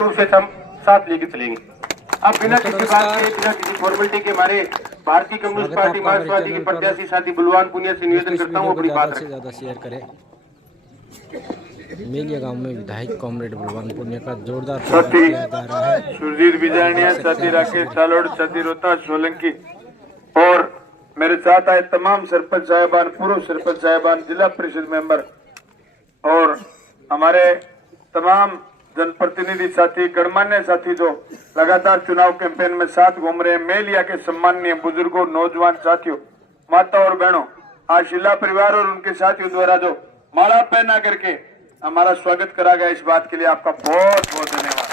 से हम साथ लेके चलेंगे। अब बिना किसी बात के, बिना किसी फॉर्मेलिटी के हमारे भारतीय कम्युनिस्ट पार्टी मार्क्सवादी के प्रत्याशी साथी बलवान पुनिया से निवेदन करता हूँ अपनी बात से ज़्यादा शेयर करें। मेलिया गांव में विधायक कॉमरेड बलवान पुनिया का जोरदार स्वागत किया जा रहा है। सुरजीत बिजारनिया, साथी राकेश सालोड़, साथी रोहतास सोलंकी और मेरे साथ आए तमाम सरपंच साहिबान, पूर्व सरपंच साहिबान, जिला परिषद मेंबर और हमारे तमाम जनप्रतिनिधि साथी, गणमान्य साथी जो लगातार चुनाव कैंपेन में साथ घूम रहे हैं, मेलिया के सम्माननीय बुजुर्गों, नौजवान साथियों, माता और बहनों, आज शिला परिवार और उनके साथियों द्वारा जो माला पहना करके हमारा स्वागत करा गया, इस बात के लिए आपका बहुत बहुत धन्यवाद।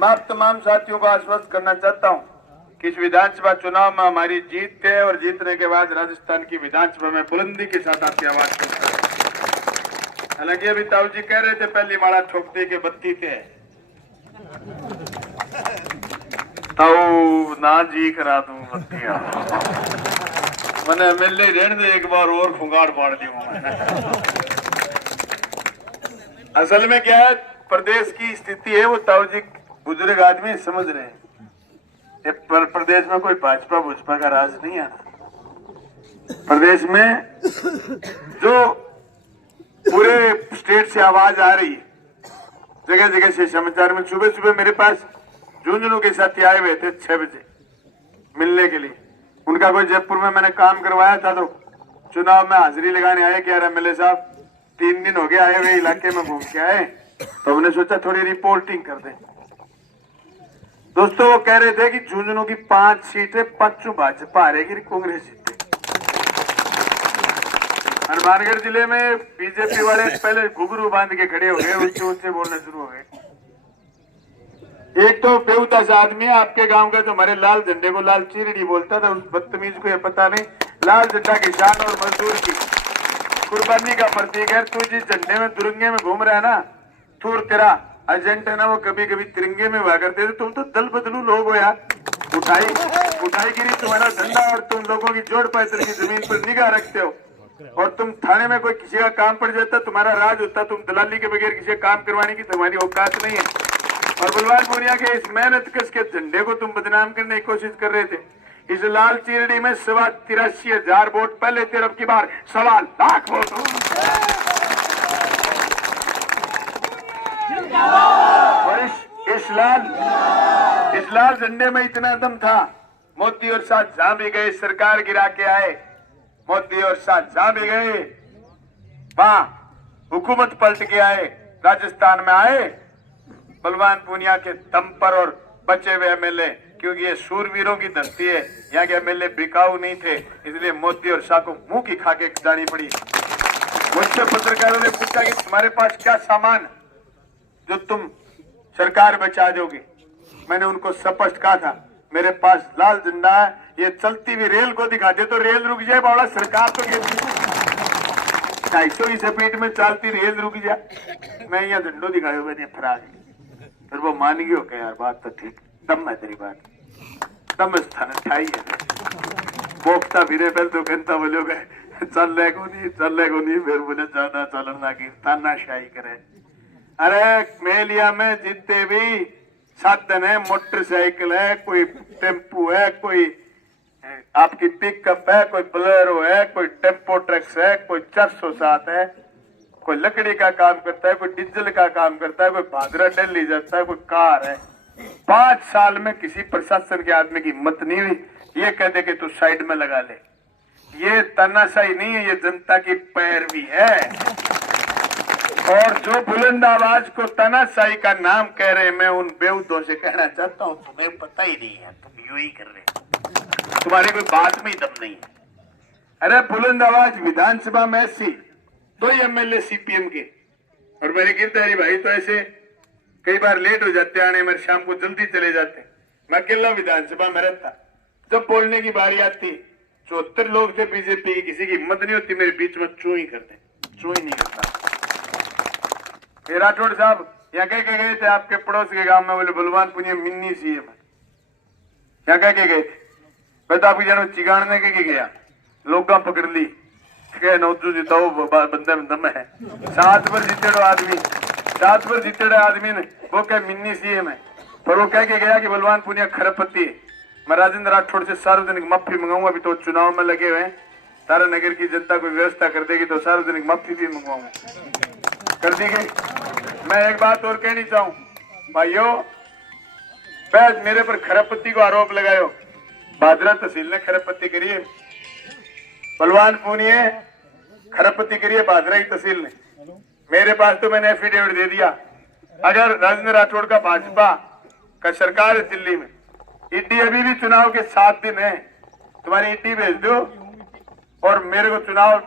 मैं आप तमाम साथियों को आश्वस्त करना चाहता हूं कि इस विधानसभा चुनाव में हमारी जीत है और जीतने के बाद राजस्थान की विधानसभा में बुलंदी के साथ आपकी आवाज करता है। हालांकि अभी ताऊ जी कह रहे थे पहली माला ठोकते के बत्ती थे, ताऊ ना जी करा दूं बत्तियां, मैंने एमएलए रहने दे एक बार और खुंगाड़ पाड़ दी। असल में क्या है, प्रदेश की स्थिति है वो ताऊ जी बुजुर्ग आदमी समझ रहे हैं, प्रदेश में कोई भाजपा भुजपा का राज नहीं आना। प्रदेश में जो पूरे स्टेट से आवाज आ रही है, जगह जगह से समाचार में, सुबह सुबह मेरे पास झुंझुनू के साथी आए हुए थे 6 बजे मिलने के लिए। उनका कोई जयपुर में मैंने काम करवाया था तो चुनाव में हाजिरी लगाने आए कि यार एमएलए साहब 3 दिन हो गए आए हुए, इलाके में घूम के आए, तो हमने सोचा थोड़ी रिपोर्टिंग कर दें। दोस्तों वो कह रहे थे कि झुंझुनू की 5 सीटें 5 भाजपा हारेगी, कांग्रेस जीते। हनुमानगढ़ जिले में बीजेपी वाले पहले घुघरू बांध के खड़े हो गए, ऊंचे ऊंचे बोलने शुरू हो गए। एक तो बेहुदा सा आदमी है आपके गांव का जो हमारे लाल झंडे को लाल चीरड़ी बोलता था, उस बदतमीज को ये पता नहीं लाल झंडा किसान और मजदूर की कुर्बानी का प्रतीक है। तू जिस झंडे में तिरंगे में घूम रहा है ना, तू तेरा एजेंट है ना, वो कभी कभी तिरंगे में हुआ करते थे। तुम तो दल बदलू लोग हो यार, उठाई गिरी तुम्हारा झंडा और तुम लोगों की जोड़ पैदल की जमीन पर निगाह रखते हो, और तुम थाने में कोई किसी का काम पड़ जाता, तुम्हारा राज होता, तुम दलाली के बगैर किसी का काम करवाने की तुम्हारी औकात नहीं है। और बलवान पुनिया के इस मेहनत कश के झंडे को तुम बदनाम करने की कोशिश कर रहे थे। इस लाल चीरड़ी में 83,000 वोट, पहले तरफ की बार 1.25 लाख वोट और इस लाल झंडे में इतना दम था, मोदी और साथ जहां भी गए सरकार गिरा के आए, मोदी और साथ जहां भी गए वहां हुकूमत पलट के आए। राजस्थान में आए बलवान पुनिया के दम पर और बचे हुए एमएलए, क्योंकि ये सूरवीरों की धरती है, यहाँ के एमएलए बिकाऊ नहीं थे, इसलिए मोदी और शाह को मुंह की खा के जानी पड़ी। मुझसे पत्रकारों ने पूछा कि तुम्हारे पास क्या सामान जो तुम सरकार बचा दोगे। मैंने उनको स्पष्ट कहा था, मेरे पास लाल झंडा है, ये चलती हुई रेल को दिखा दे तो रेल रुक जाए, बावड़ा सरकार तो 250 की स्पीड में चलती रेल रुक जाए। मैं यहाँ झंडो दिखाया मैंने फराग, फिर वो मान गई हो क्या यार, बात तो ठीक, दम है तेरी बात, दम स्थान ठाई है बोखता फिरे पहले तो कहता बोलो गए चल रहे को नहीं, फिर बोले ज्यादा चलना की तानाशाही करे। अरे मेलिया में जितने भी साधन है, मोटरसाइकिल है, कोई टेम्पू है, कोई आपकी पिकअप है, कोई बोलेरो है, कोई टेम्पो ट्रक्स है, कोई 407 है, कोई लकड़ी का काम करता है, कोई डीजल का काम करता है, कोई भादरा दिल्ली जाता है, कोई कार है। 5 साल में किसी प्रशासन के आदमी की हिम्मत नहीं हुई ये कह दे कि तू साइड में लगा ले। ये तानाशाही नहीं है, ये जनता की पैरवी है। और जो बुलंद आवाज को तानाशाही का नाम कह रहे, मैं उन बेहूदों से कहना चाहता हूं, तुम्हें पता ही नहीं है, तुम यूं ही कर रहे, तुम्हारी कोई बात में ही दम नहीं है। अरे बुलंद आवाज विधानसभा में ऐसी 2 एमएलए सीपीएम के, और मेरे गिरधारी भाई तो ऐसे कई बार लेट हो जाते आने में, शाम को जल्दी चले जाते। मैं अकेला विधानसभा में रहता, जब बोलने की बारी आती 74 लोग थे बीजेपी की, किसी की हिम्मत नहीं होती मेरे बीच में चू ही करते, चू ही नहीं करता। राठौड़ साहब यहाँ कह के गए थे आपके पड़ोस के गांव में, बोले बलवान पुनिया मिन्नी सीएम है, यहाँ कह के गए थे, बता आपकी जानो चिगाड़ने के गया, लोग पकड़ ली, नौजू जीता बंदे में दम है, 7 बार जीते आदमी, रात भर जीते आदमी ने वो कह मिन्नी सीएम है, पर वो कह के गया कि बलवान पुनिया खरबपत्ती है। मैं राजेंद्र राठौड़ से सार्वजनिक माफी मंगाऊंगा। अभी तो चुनाव में लगे हुए हैं, तारा नगर की जनता कोई व्यवस्था कर देगी तो सार्वजनिक माफी भी मंगवाऊंगा, कर दी गई। मैं एक बात और कहनी चाहूं भाइयों, बैद मेरे पर खरबपत्ती को आरोप लगायो, भादरा तहसील ने खरबपत्ती करिए, बलवान पुनिया खरबपत्ती करिए भादरा की तहसील ने। मेरे पास तो मैंने एफिडेविट दे दिया। अगर राजेंद्र राठौड़ का भाजपा का सरकार है दिल्ली में, ईडी अभी भी चुनाव के 7 दिन है, तुम्हारी ईडी भेज दो और मेरे को चुनाव